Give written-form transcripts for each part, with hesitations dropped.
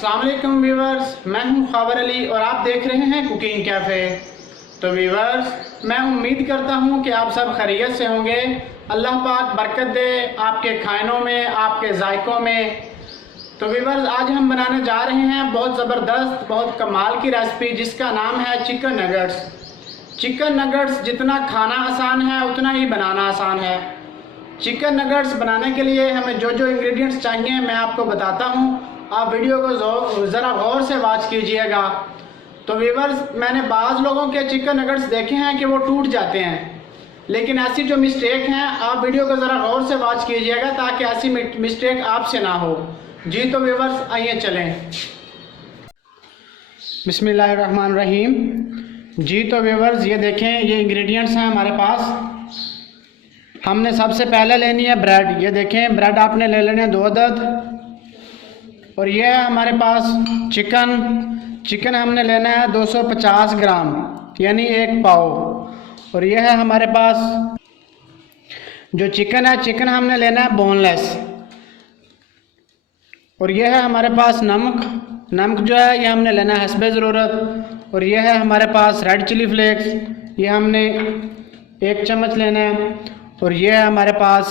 अस्सलाम वालेकुम व्यूवर्स, मैं हूं ख्वाबर अली और आप देख रहे हैं कुकिंग कैफ़े। तो व्यूवर्स, मैं उम्मीद करता हूं कि आप सब खैरियत से होंगे। अल्लाह पाक बरकत दे आपके खानों में, आपके जायकों में। तो व्यूवर्स, आज हम बनाने जा रहे हैं बहुत ज़बरदस्त, बहुत कमाल की रेसिपी जिसका नाम है चिकन नगेट्स। चिकन नगेट्स जितना खाना आसान है उतना ही बनाना आसान है। चिकन नगेट्स बनाने के लिए हमें जो जो इंग्रेडिएंट्स चाहिए मैं आपको बताता हूं। आप वीडियो को ज़रा गौर से वॉच कीजिएगा। तो व्यूवर्स, मैंने बाज़ लोगों के चिकन नगेट्स देखे हैं कि वो टूट जाते हैं, लेकिन ऐसी जो मिस्टेक हैं आप वीडियो को ज़रा गौर से वॉच कीजिएगा ताकि ऐसी मिस्टेक आपसे ना हो। जी तो व्यूवर्स, आइए चलें। बिस्मिल्लाहिर्रहमानिर्रहीम। जी तो व्यूवर्स, ये देखें, ये इंग्रेडिएंट्स हैं हमारे पास। हमने सबसे पहले लेनी है ब्रेड। ये देखें, ब्रेड आपने ले लेने 2 अदद। और ये है हमारे पास चिकन हमने लेना है 250 ग्राम यानी 1 पाव। और ये है हमारे पास जो चिकन है, चिकन हमने लेना है बोनलेस। और ये है हमारे पास नमक जो है ये हमने लेना है हस्बे ज़रूरत। और ये है हमारे पास रेड चिली फ्लेक्स, ये हमने 1 चम्मच लेना है। और ये है हमारे पास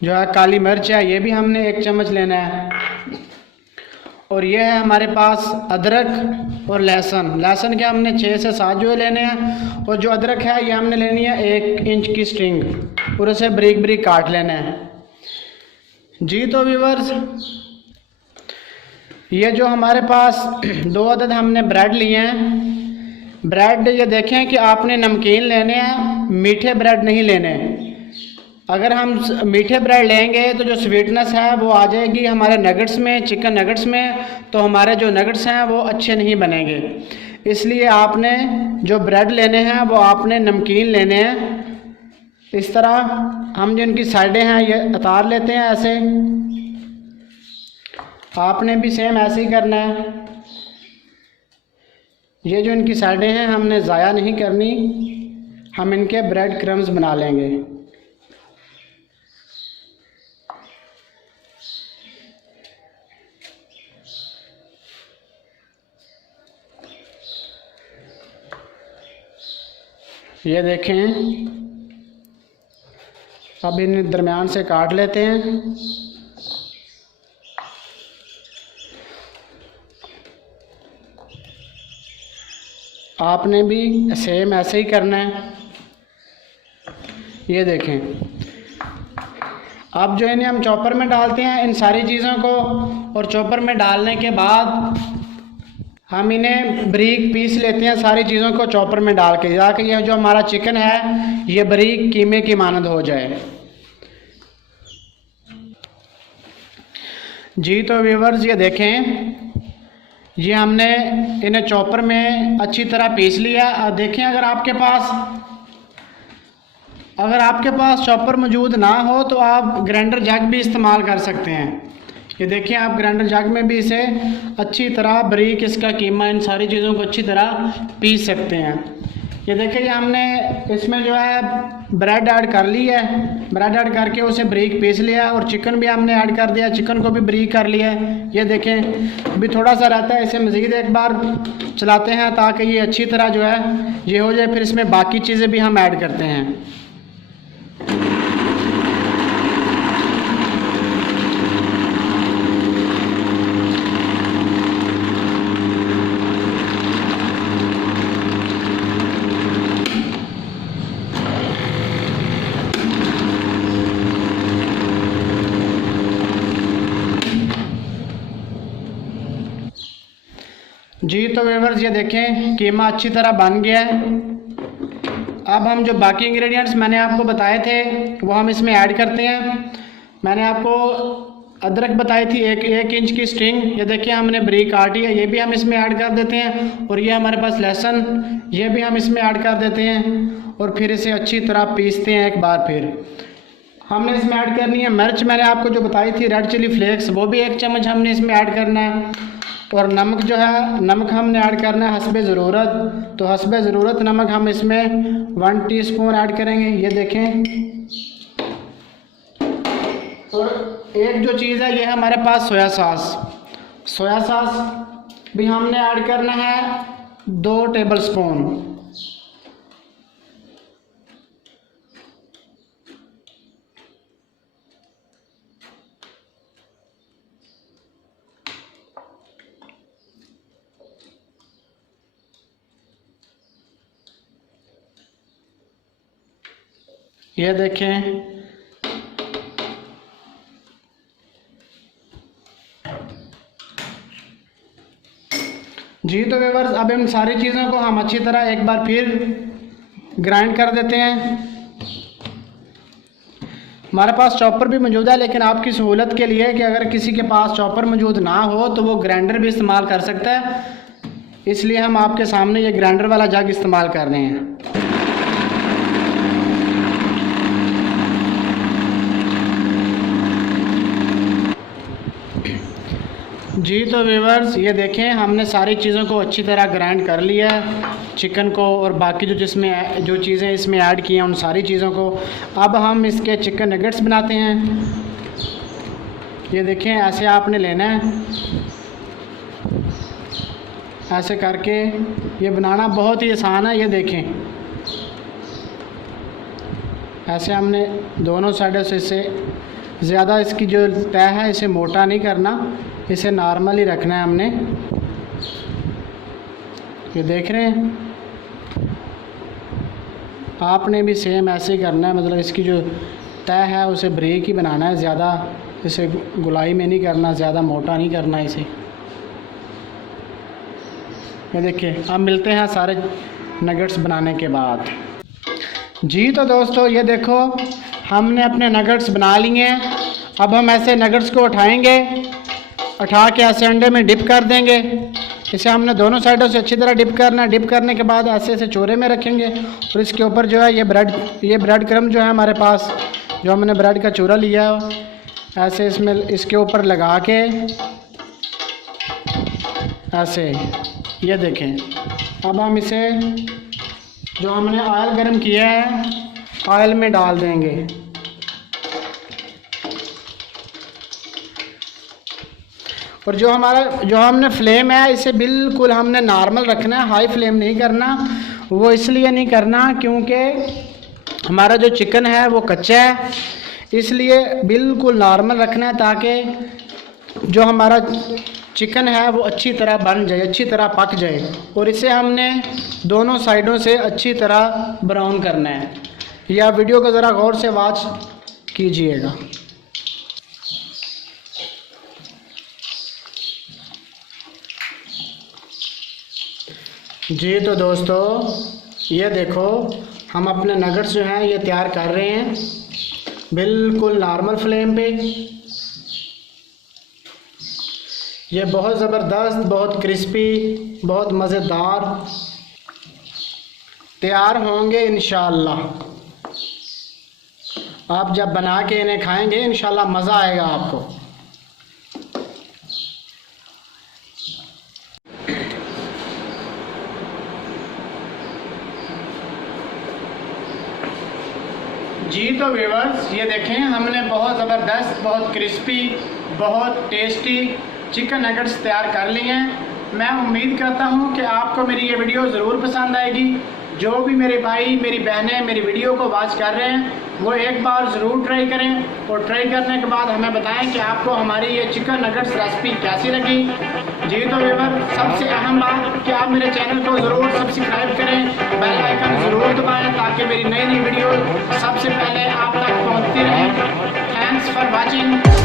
जो है काली मिर्च है, ये भी हमने 1 चम्मच लेना है। और ये है हमारे पास अदरक और लहसुन के हमने 6 से 7 जो लेने हैं। और जो अदरक है ये हमने लेनी है 1 इंच की स्ट्रिंग और उसे बारीक बारीक काट लेना है। जी तो व्यूवर्स, ये जो हमारे पास 2 अदद हमने ब्रेड लिए हैं। ब्रेड ये देखें कि आपने नमकीन लेने हैं, मीठे ब्रेड नहीं लेने। अगर हम मीठे ब्रेड लेंगे तो जो स्वीटनेस है वो आ जाएगी हमारे नगेट्स में, चिकन नगेट्स में, तो हमारे जो नगेट्स हैं वो अच्छे नहीं बनेंगे। इसलिए आपने जो ब्रेड लेने हैं वो आपने नमकीन लेने हैं। इस तरह हम जो इनकी साइडें हैं ये उतार लेते हैं ऐसे। आपने भी सेम ऐसे ही करना है। ये जो इनकी साइडें हैं हमने ज़ाया नहीं करनी, हम इनके ब्रेड क्रम्स बना लेंगे। ये देखें, अब इन दरमियान से काट लेते हैं। आपने भी सेम ऐसे ही करना है। ये देखें, अब जो इन्हें हम चॉपर में डालते हैं इन सारी चीज़ों को। और चॉपर में डालने के बाद हम इन्हें बारीक पीस लेते हैं सारी चीज़ों को चॉपर में डाल के, ताकि यह जो हमारा चिकन है ये बारीक कीमे की मानद हो जाए। जी तो व्यूवर्स, ये देखें, ये हमने इन्हें चॉपर में अच्छी तरह पीस लिया। और देखें, अगर आपके पास चॉपर मौजूद ना हो तो आप ग्राइंडर जग भी इस्तेमाल कर सकते हैं। ये देखिए, आप ग्राइंडर जग में भी इसे अच्छी तरह बारीक इसका कीमा इन सारी चीज़ों को अच्छी तरह पीस सकते हैं। ये देखिए, हमने इसमें जो है ब्रेड ऐड कर ली है। ब्रेड ऐड करके उसे बारीक पीस लिया और चिकन भी हमने ऐड कर दिया, चिकन को भी बारीक कर लिया है। ये देखें, अभी थोड़ा सा रहता है, इसे मज़ीद एक बार चलाते हैं ताकि ये अच्छी तरह जो है ये हो जाए। फिर इसमें बाकी चीज़ें भी हम ऐड करते हैं। जी तो व्यूअर्स, ये देखें, कीमा अच्छी तरह बन गया है। अब हम जो बाकी इंग्रेडिएंट्स मैंने आपको बताए थे वो हम इसमें ऐड करते हैं। मैंने आपको अदरक बताई थी 1 इंच की स्ट्रिंग, ये देखिए हमने बारीक काटी है, ये भी हम इसमें ऐड कर देते हैं। और ये हमारे पास लहसुन, ये भी हम इसमें ऐड कर देते हैं। और फिर इसे अच्छी तरह पीसते हैं। एक बार फिर हमने इसमें ऐड करनी है मिर्च, मैंने आपको जो बताई थी रेड चिली फ्लेक्स, वो भी 1 चम्मच हमने इसमें ऐड करना है। और नमक जो है, नमक हमने ऐड करना है हस्बे ज़रूरत। तो हस्बे ज़रूरत नमक हम इसमें 1 टीस्पून ऐड करेंगे। ये देखें, और एक जो चीज़ है ये है हमारे पास सोया सॉस। सोया सॉस भी हमने ऐड करना है 2 टेबलस्पून। ये देखें, जी। तो व्यूअर्स, अब इन सारी चीज़ों को हम अच्छी तरह एक बार फिर ग्राइंड कर देते हैं। हमारे पास चॉपर भी मौजूद है, लेकिन आपकी सहूलत के लिए कि अगर किसी के पास चॉपर मौजूद ना हो तो वो ग्राइंडर भी इस्तेमाल कर सकता है, इसलिए हम आपके सामने ये ग्राइंडर वाला जग इस्तेमाल कर रहे हैं। जी। तो व्यूअर्स, ये देखें, हमने सारी चीज़ों को अच्छी तरह ग्राइंड कर लिया है, चिकन को और बाकी जो चीज़ें इसमें ऐड की हैं उन सारी चीज़ों को। अब हम इसके चिकन नगेट्स बनाते हैं। ये देखें, ऐसे आपने लेना है, ऐसे करके ये बनाना बहुत ही आसान है। ये देखें, ऐसे हमने दोनों साइडों से इसे ज़्यादा इसकी जो तय है इसे मोटा नहीं करना, इसे नॉर्मल ही रखना है हमने। ये देख रहे हैं, आपने भी सेम ऐसे ही करना है, मतलब इसकी जो तय है उसे ब्रेक ही बनाना है, ज़्यादा इसे गुलाई में नहीं करना, ज़्यादा मोटा नहीं करना इसे। ये देखिए, अब मिलते हैं सारे नगेट्स बनाने के बाद। जी। तो दोस्तों, ये देखो, हमने अपने नगेट्स बना लिए हैं। अब हम ऐसे नगेट्स को उठाएंगे, उठा के ऐसे अंडे में डिप कर देंगे। इसे हमने दोनों साइडों से अच्छी तरह डिप करना है। डिप करने के बाद ऐसे ऐसे चूरे में रखेंगे और इसके ऊपर जो है ये ब्रेड क्रम्ब जो है हमारे पास, जो हमने ब्रेड का चूरा लिया है, ऐसे इसमें इसके ऊपर लगा के ऐसे, ये देखें। अब हम इसे जो हमने ऑयल गर्म किया है ऑयल में डाल देंगे। और जो हमने फ्लेम है इसे बिल्कुल हमने नॉर्मल रखना है, हाई फ्लेम नहीं करना। वो इसलिए नहीं करना क्योंकि हमारा जो चिकन है वो कच्चा है, इसलिए बिल्कुल नॉर्मल रखना है ताकि जो हमारा चिकन है वो अच्छी तरह बन जाए, अच्छी तरह पक जाए। और इसे हमने दोनों साइडों से अच्छी तरह ब्राउन करना है। या वीडियो को ज़रा गौर से वॉच कीजिएगा। जी। तो दोस्तों, ये देखो, हम अपने नगेट्स जो हैं ये तैयार कर रहे हैं बिल्कुल नॉर्मल फ्लेम पे। ये बहुत ज़बरदस्त, बहुत क्रिस्पी, बहुत मज़ेदार तैयार होंगे इंशाअल्लाह। आप जब बना के इन्हें खाएंगे इंशाअल्लाह मज़ा आएगा आपको। जी। तो व्यूअर्स, ये देखें, हमने बहुत ज़बरदस्त, बहुत क्रिस्पी, बहुत टेस्टी चिकन नगेट्स तैयार कर लिए हैं। मैं उम्मीद करता हूं कि आपको मेरी ये वीडियो ज़रूर पसंद आएगी। जो भी मेरे भाई मेरी बहनें मेरी वीडियो को वॉच कर रहे हैं वो एक बार ज़रूर ट्राई करें और ट्राई करने के बाद हमें बताएं कि आपको हमारी ये चिकन नगेट्स रेसिपी कैसी लगी। जी। तो व्यूअर्स, सबसे अहम बात कि आप मेरे चैनल को ज़रूर सब्सक्राइब करें, बेल आइकन ज़रूर दबाएं ताकि मेरी नई वीडियो सबसे पहले आप तक पहुंचती रहे। Thanks for watching.